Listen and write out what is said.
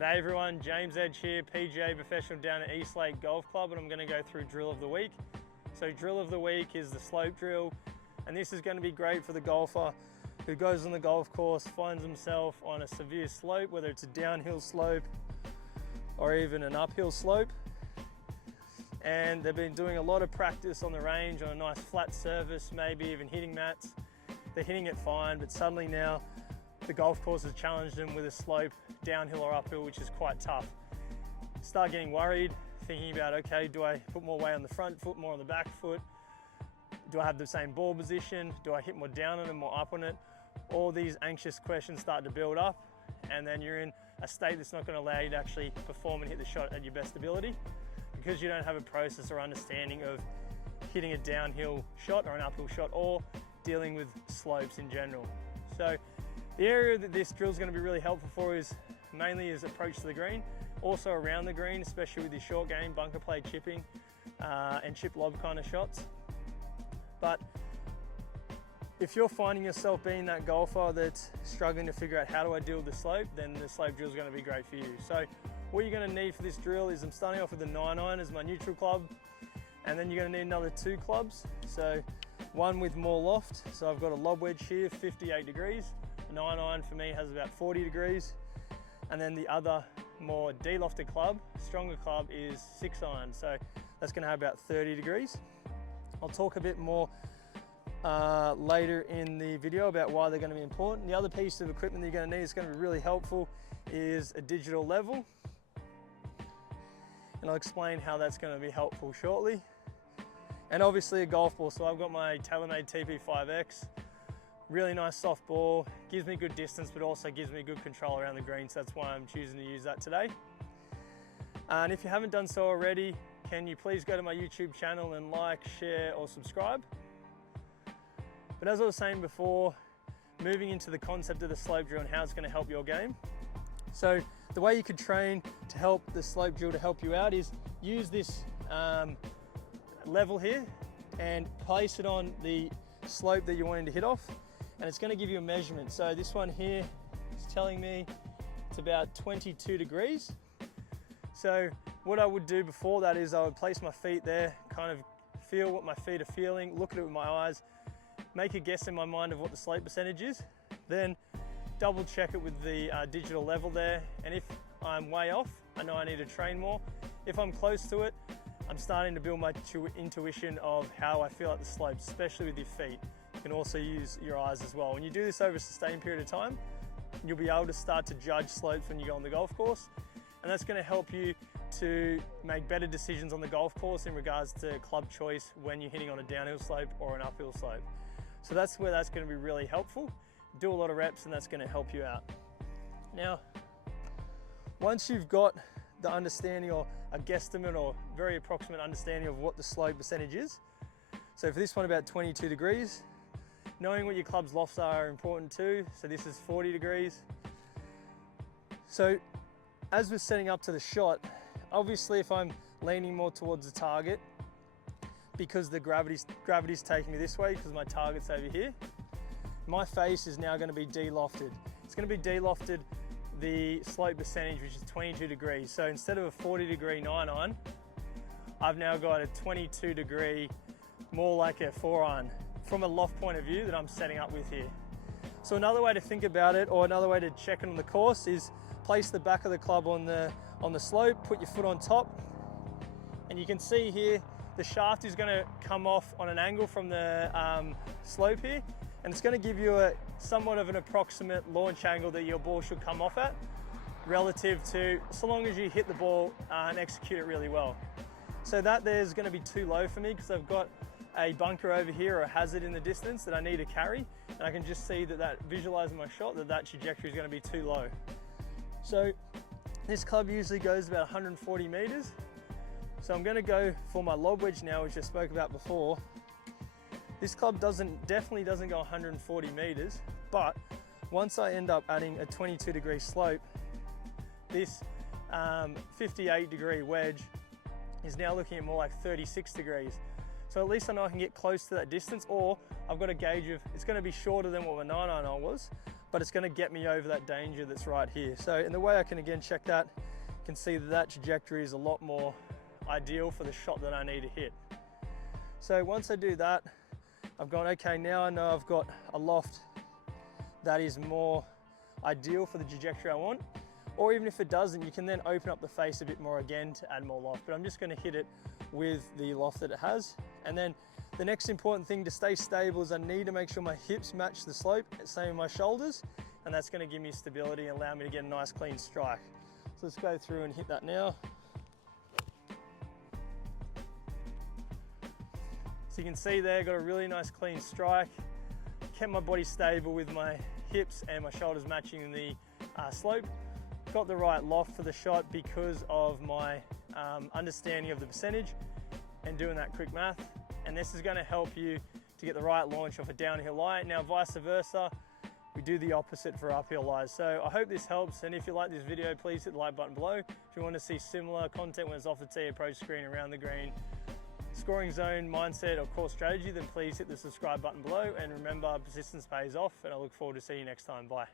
G'day everyone, James Edge here, PGA professional down at Eastlake Golf Club, and I'm going to go through drill of the week. So drill of the week is the slope drill, and this is going to be great for the golfer who goes on the golf course, finds himself on a severe slope, whether it's a downhill slope or even an uphill slope. And they've been doing a lot of practice on the range on a nice flat surface, maybe even hitting mats. They're hitting it fine, but suddenly now the golf course has challenged them with a slope, downhill or uphill, which is quite tough. Start getting worried, thinking about, okay, do I put more weight on the front foot, more on the back foot? Do I have the same ball position? Do I hit more down on it, more up on it? All these anxious questions start to build up, and then you're in a state that's not going to allow you to actually perform and hit the shot at your best ability, because you don't have a process or understanding of hitting a downhill shot or an uphill shot, or dealing with slopes in general. So the area that this drill is going to be really helpful for is mainly is approach to the green, also around the green, especially with your short game, bunker play chipping, and chip lob kind of shots. But if you're finding yourself being that golfer that's struggling to figure out how do I deal with the slope, then the slope drill is going to be great for you. So what you're going to need for this drill is I'm starting off with a 9-iron as my neutral club, and then you're going to need another 2 clubs. So one with more loft, so I've got a lob wedge here, 58 degrees. A 9-iron for me has about 40 degrees. And then the other more de-lofted club, stronger club, is 6-iron. So that's going to have about 30 degrees. I'll talk a bit more later in the video about why they're going to be important. The other piece of equipment that you're going to need is going to be really helpful is a digital level. And I'll explain how that's going to be helpful shortly. And obviously a golf ball. So I've got my TaylorMade TP5X. Really nice soft ball, gives me good distance, but also gives me good control around the green, so that's why I'm choosing to use that today. And if you haven't done so already, can you please go to my YouTube channel and like, share, or subscribe? But as I was saying before, moving into the concept of the slope drill and how it's going to help your game. So the way you could train to help the slope drill to help you out is use this level here and place it on the slope that you're wanting to hit off. And it's going to give you a measurement. So this one here is telling me it's about 22 degrees. So what I would do before that is I would place my feet there, kind of feel what my feet are feeling, look at it with my eyes, make a guess in my mind of what the slope percentage is, then double check it with the digital level there. And if I'm way off, I know I need to train more. If I'm close to it, I'm starting to build my intuition of how I feel at the slope, especially with your feet. You can also use your eyes as well. When you do this over a sustained period of time, you'll be able to start to judge slopes when you go on the golf course. And that's going to help you to make better decisions on the golf course in regards to club choice when you're hitting on a downhill slope or an uphill slope. So that's where that's going to be really helpful. Do a lot of reps and that's going to help you out. Now, once you've got the understanding or a guesstimate or very approximate understanding of what the slope percentage is. So for this one, about 22 degrees. Knowing what your club's lofts are important too. So this is 40 degrees. So as we're setting up to the shot, obviously if I'm leaning more towards the target, because the gravity's taking me this way because my target's over here, my face is now going to be de-lofted. It's going to be de-lofted the slope percentage, which is 22 degrees. So instead of a 40 degree 9-iron, I've now got a 22 degree, more like a 4-iron from a loft point of view that I'm setting up with here. So another way to think about it, or another way to check it on the course, is place the back of the club on the slope, put your foot on top, and you can see here the shaft is going to come off on an angle from the slope here, and it's going to give you a somewhat of an approximate launch angle that your ball should come off at, relative to, so long as you hit the ball and execute it really well. So that there's going to be too low for me because I've got a bunker over here or a hazard in the distance that I need to carry, and I can just see that visualizing my shot, that trajectory is going to be too low. So this club usually goes about 140 meters. So I'm going to go for my lob wedge now, which I spoke about before. This club definitely doesn't go 140 meters, but once I end up adding a 22 degree slope, this 58 degree wedge is now looking at more like 36 degrees. So at least I know I can get close to that distance, or I've got a gauge of, it's going to be shorter than what my 9-iron was, but it's going to get me over that danger that's right here. So in the way I can again check that, you can see that that trajectory is a lot more ideal for the shot that I need to hit. So once I do that, I've gone, okay, now I know I've got a loft that is more ideal for the trajectory I want. Or even if it doesn't, you can then open up the face a bit more again to add more loft. But I'm just going to hit it with the loft that it has. And then the next important thing to stay stable is I need to make sure my hips match the slope, same with my shoulders, and that's going to give me stability and allow me to get a nice clean strike. So let's go through and hit that now. So you can see there, got a really nice clean strike, kept my body stable with my hips and my shoulders matching the slope, got the right loft for the shot because of my understanding of the percentage and doing that quick math. And this is going to help you to get the right launch off a downhill lie. Now vice versa, we do the opposite for uphill lies. So I hope this helps, and if you like this video, please hit the like button below. If you want to see similar content when it's off the tee, approach screen, around the green, scoring zone, mindset or course strategy, then please hit the subscribe button below. And remember, persistence pays off, and I look forward to seeing you next time. Bye.